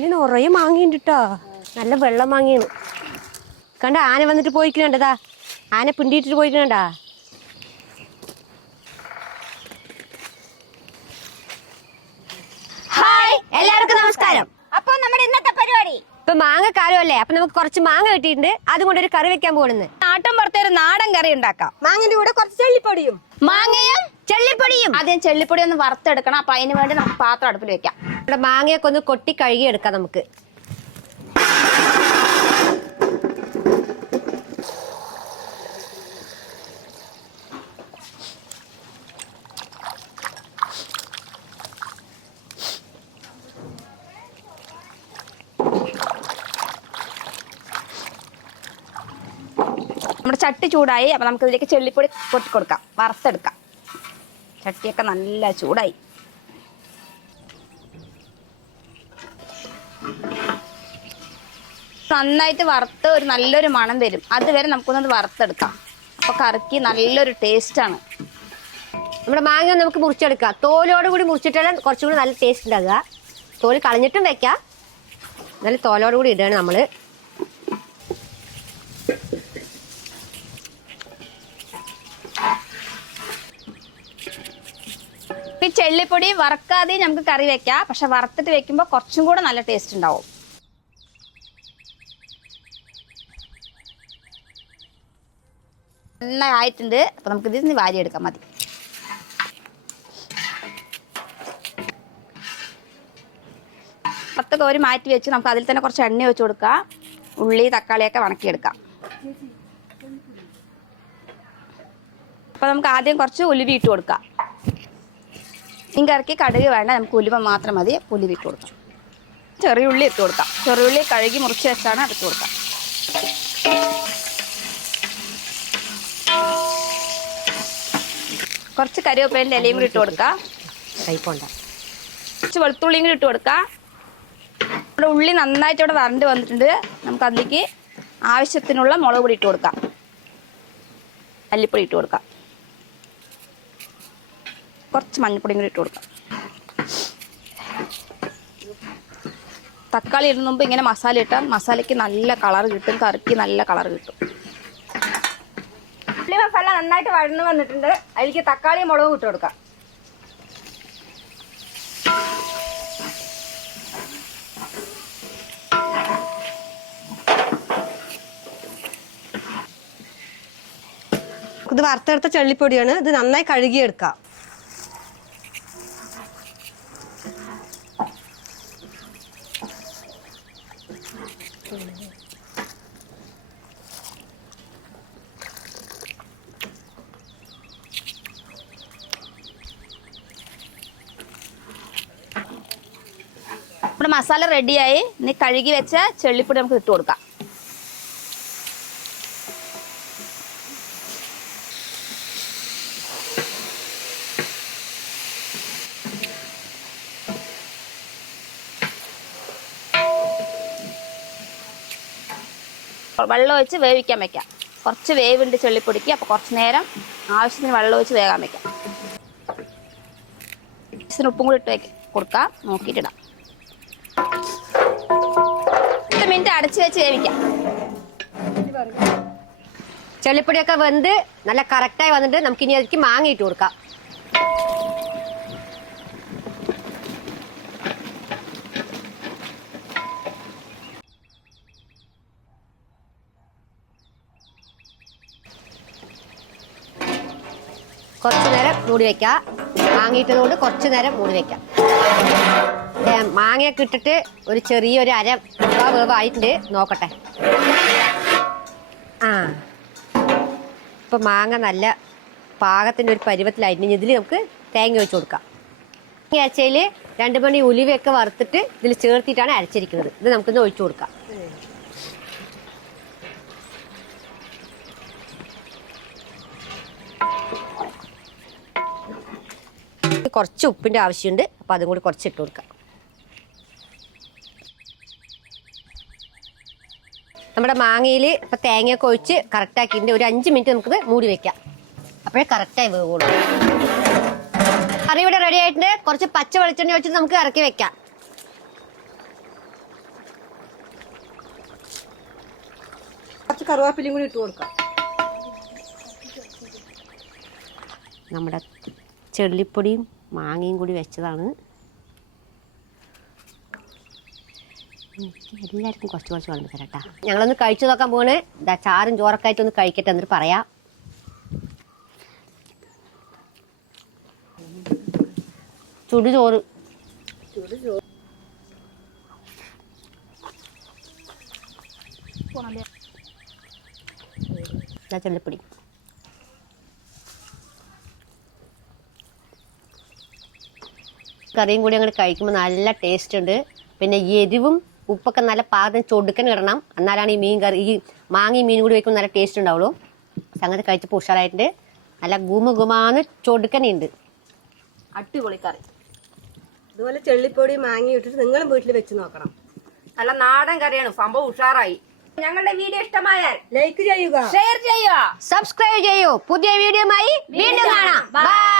ഇനി നിറയെ മാങ്ങയുണ്ട് കേട്ടോ നല്ല വെള്ളം മാങ്ങയാണ്. കണ്ട ആന വന്നിട്ട് പോയിക്കണണ്ടതാ. ആന പിണ്ടിയിട്ടിട്ട് പോയിക്കണണ്ടാ? ഹായ് എല്ലാവർക്കും നമസ്കാരം. അപ്പൊ നമ്മുടെ ഇന്നത്തെ പരിപാടി? ഇപ്പൊ മാങ്ങ കാലമല്ലേ അപ്പൊ നമുക്ക് കുറച്ച് മാങ്ങ കിട്ടിയിട്ടുണ്ട്. അതുകൊണ്ട് ഒരു കറി വെക്കാൻ പോണെന്ന് നാട്ടും പുറത്തെ ഒരു നാടൻ കറി ഉണ്ടാക്കാം. മാങ്ങന്റെ കൂടെ കുറച്ച് ചെള്ളിപ്പൊടിയും. മാങ്ങയും ചെള്ളിപ്പൊടിയും. ആദ്യം ചെള്ളിപ്പൊടി ഒന്ന് വറുത്തെടുക്കണം. അപ്പൊ അതിന് വേണ്ടി നമുക്ക് പാത്രം അടുപ്പിൽ വെക്കാം. ഇവിടെ മാങ്ങയൊക്കെ ഒന്ന് കൊട്ടി കഴുകി എടുക്കാം നമുക്ക്. നമ്മുടെ ചട്ടി ചൂടായി അപ്പൊ നമുക്ക് ഇതിലേക്ക് ചെള്ളിപ്പൊടി കൊട്ടി കൊടുക്കാം വറുത്തെടുക്കാം. ചട്ടിയൊക്കെ നല്ല ചൂടായി. നന്നായിട്ട് വറുത്ത് ഒരു നല്ലൊരു മണം വരും. അതുവരെ നമുക്കൊന്നത് വറുത്തെടുക്കാം. അപ്പൊ കറിക്ക് നല്ലൊരു ടേസ്റ്റ് ആണ് നമ്മുടെ മാങ്ങ നമുക്ക് മുറിച്ചെടുക്കാം. തോലോട് കൂടി മുറിച്ചിട്ടാണ് കുറച്ചും കൂടി നല്ല ടേസ്റ്റ് ഉണ്ടാകുക തോൽ കളഞ്ഞിട്ടും വെക്കാം. നല്ല തോലോട് കൂടി ഇടുകയാണ് നമ്മൾ. ഈ ചെള്ളിപ്പൊടി വറക്കാതെ നമുക്ക് കറി വെക്കാം. പക്ഷെ വറുത്തിട്ട് വെക്കുമ്പോൾ കുറച്ചും കൂടെ നല്ല ടേസ്റ്റ് ഉണ്ടാവും. നന്നായി ആയിട്ടുണ്ട് അപ്പൊ നമുക്ക് ഇതിൽ വാരിയെടുക്കാം. മതി. പത്ത് കോരി മാറ്റി വെച്ച് നമുക്ക് അതിൽ തന്നെ കുറച്ച് എണ്ണ വെച്ച് കൊടുക്കാം. ഉള്ളി തക്കാളിയൊക്കെ വണക്കിയെടുക്കാം. അപ്പൊ നമുക്ക് ആദ്യം കുറച്ച് ഉലുവി ഇട്ട് കൊടുക്കാം. മീൻ കറിക്ക് കടുക് വേണ്ട നമുക്ക് ഉലുവ മാത്രം മതി. ഉലുവ ഇട്ട് കൊടുക്കാം. ചെറിയ ഉള്ളി ഇട്ട് കൊടുക്കാം. ചെറിയ ഉള്ളി കഴുകി മുറിച്ച് വെച്ചാണ് ഇട്ട് കൊടുക്കാം. കുറച്ച് കറിവേപ്പിലിന്റെ ഇലയും കൂടി ഇട്ട് കൊടുക്കാം. കൈപ്പോണ്ട കുറച്ച് വെളുത്തുള്ളിയും കൂടി ഇട്ട് കൊടുക്കാം. ഇവിടെ ഉള്ളി നന്നായിട്ട് ഇവിടെ വരണ്ട് വന്നിട്ടുണ്ട്. നമുക്ക് അതിലേക്ക് ആവശ്യത്തിനുള്ള മുളക് പൊടി ഇട്ട് കൊടുക്കാം. മല്ലിപ്പൊടി ഇട്ട് കൊടുക്കാം. കുറച്ച് മഞ്ഞൾപ്പൊടിയും കൂടി ഇട്ട് കൊടുക്കാം. തക്കാളി ഇടുന്ന മുമ്പ് ഇങ്ങനെ മസാല ഇട്ടാൽ മസാലയ്ക്ക് നല്ല കളർ കിട്ടും കറിക്ക് നല്ല കളർ കിട്ടും. ഉള്ളി മസാല നന്നായിട്ട് വഴന്നു വന്നിട്ടുണ്ട്. അതിലേക്ക് തക്കാളി മുളകും ഇട്ട് കൊടുക്കാം. ഇത് വറുത്തെടുത്ത ചെള്ളിപ്പൊടിയാണ്. ഇത് നന്നായി കഴുകിയെടുക്കാം. നമ്മുടെ മസാല റെഡിയായി ഇനി കഴുകി വെച്ച ചെള്ളിപ്പൊടി നമുക്ക് ഇട്ട് കൊടുക്കാം. വെള്ളം ഒഴിച്ച് വേവിക്കാൻ വെക്കാം. കുറച്ച് വേവുണ്ട് ചെള്ളിപ്പൊടിക്ക് അപ്പോൾ കുറച്ച് നേരം ആവശ്യത്തിന് വെള്ളം ഒഴിച്ച് വേകാൻ വെക്കാം. ഉപ്പും കൂടി ഇട്ട് വെക്ക കൊടുക്കാം. നോക്കിയിട്ടിടാം. പത്ത് മിനിറ്റ് അടച്ച് വെച്ച് വേവിക്കാം. ചെള്ളിപ്പൊടിയൊക്കെ വെന്ത് നല്ല കറക്റ്റായി വന്നിട്ട് നമുക്കിനി അതിലേക്ക് മാങ്ങ ഇട്ട് കൊടുക്കാം. കുറച്ച് നേരം മൂടി വെക്കാം മാങ്ങിയിട്ടത് കൊണ്ട് കുറച്ച് നേരം മൂടി വെക്കാം മാങ്ങയൊക്കെ ഇട്ടിട്ട് ഒരു ചെറിയൊരു അര വേവ് ആയിട്ടുണ്ട് നോക്കട്ടെ. ആ. ഇപ്പൊ മാങ്ങ നല്ല പാകത്തിന്റെ ഒരു പരുവത്തിലായിട്ട് ഇനി ഇതിൽ നമുക്ക് തേങ്ങ വെച്ച് കൊടുക്കാം. ഈ അരച്ചയിൽ രണ്ട് മണി ഉലുവയൊക്കെ വറുത്തിട്ട് ഇതിൽ ചേർത്തിട്ടാണ് അരച്ചിരിക്കുന്നത്. ഇത് നമുക്കിന്ന് ഒഴിച്ചു കൊടുക്കാം. ഇതിനകത്ത് കുറച്ച് ഉപ്പിന്റെ ആവശ്യമുണ്ട്. അപ്പോൾ അതും കൂടി കുറച്ച് ഇട്ട് കൊടുക്കാം. നമ്മുടെ മാങ്ങയിൽ ഇപ്പോൾ തേങ്ങയൊക്കെ ഒഴിച്ച് കറക്റ്റാക്കിയിട്ട് ഒരു അഞ്ച് മിനിറ്റ് നമുക്കിത് മൂടി വെക്കാം. അപ്പോഴേ കറക്റ്റായി വേവുള്ളൂ. കറി ഇവിടെ റെഡി ആയിട്ടുണ്ട്. കുറച്ച് പച്ച വെളിച്ചെണ്ണ വെച്ചിട്ട് നമുക്ക് ഇറക്കി വെക്കാം. കുറച്ച് കറുവാപ്പിലും കൂടി ഇട്ട് കൊടുക്കാം. നമ്മുടെ ചെള്ളിപ്പൊടിയും മാങ്ങയും കൂടി വെച്ചതാണ്. എല്ലാവർക്കും കുറച്ച് കുറച്ച് വേണം തരട്ടാ ഞങ്ങളൊന്ന് കഴിച്ചു നോക്കാൻ പോണേ. ഇതാ ചാറും ചോറൊക്കെ ഒന്ന് കഴിക്കട്ടെ എന്നിട്ട് പറയാം. ചുടു ചോറ്. ഇതാ ചെള്ളിപ്പൊടി കറിയും കൂടി അങ്ങനെ കഴിക്കുമ്പോൾ നല്ല ടേസ്റ്റ് ഉണ്ട്. പിന്നെ എരിവും ഉപ്പൊക്കെ നല്ല പാകം ചൊടുക്കൻ ഇടണം. എന്നാലാണ് ഈ മീൻ കറി ഈ മാങ്ങി മീൻ കൂടി വയ്ക്കുമ്പോൾ നല്ല ടേസ്റ്റ് ഉണ്ടാവുള്ളൂ. സംഗതി കഴിച്ചപ്പോൾ ഉഷാറായിട്ടുണ്ട്. നല്ല ഗുമ ഗുമാന്ന് ചൊടുക്കനുണ്ട്. അടിപൊളി കറി. ഇതുപോലെ ചെള്ളിപ്പൊടി മാങ്ങി ഇട്ടിട്ട് നിങ്ങളും വീട്ടിൽ വെച്ച് നോക്കണം. നല്ല നാടൻ കറിയാണ്. സംഭവം ഉഷാറായി. ഞങ്ങളുടെ വീഡിയോ ഇഷ്ടമായാൽ ലൈക്ക് ചെയ്യുക. ഷെയർ ചെയ്യുക. സബ്സ്ക്രൈബ് ചെയ്യൂ. പുതിയ വീഡിയോയുമായി വീണ്ടും കാണാം. ബൈ